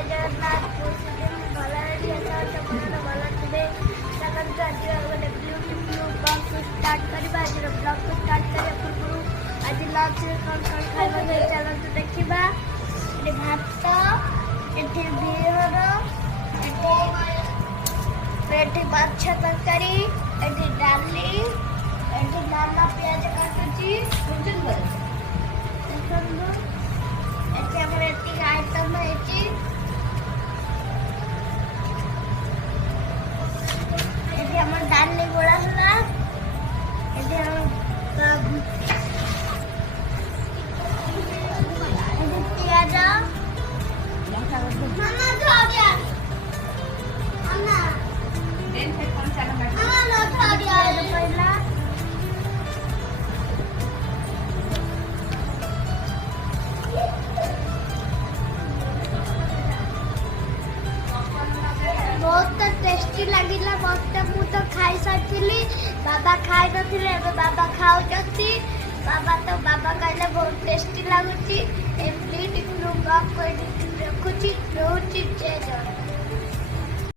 ଜୟ ଜଗନ୍ନାଥ ଭଲ ଥିବେ ଚାଲନ୍ତୁ ଆଜି ଗୋଟେ ବ୍ଲଗ୍କୁ ଷ୍ଟାର୍ଟ କରିବା ଆଜିର ବ୍ଲଗ୍କୁ ଷ୍ଟାର୍ଟ କରିବା ପୂର୍ବରୁ ଆଜି ଲଞ୍ଚରେ କ'ଣ କ'ଣ ଖାଇବା ହୁଏ ଚାଲନ୍ତୁ ଦେଖିବା। ଏଠି ଭାତ, ଏଠି ବିହର, ଏଠି ମାଛ ତରକାରୀ, ଏଠି ଡାଲି, ଏଠି ନାନା ପିଆଜ କାଟୁଛି ଦେଖନ୍ତୁ। ଏଠି ଆମର ଏତିକି ଆଇଟମ୍ ହେଇଛି। ଏଠି ଆମର ଡାଲି ଗୋଳା ହେଲା। ଏଠି ପିଆଜ ବହୁତ ଟେଷ୍ଟି ଲାଗିଲା। ମୁଁ ତ ଖାଇସାରିଥିଲି, ବାବା ଖାଇନଥିଲେ, ଏବେ ବାବା ଖାଉଛନ୍ତି। ବାବା କହିଲେ ବହୁତ ଟେଷ୍ଟି ଲାଗୁଛି।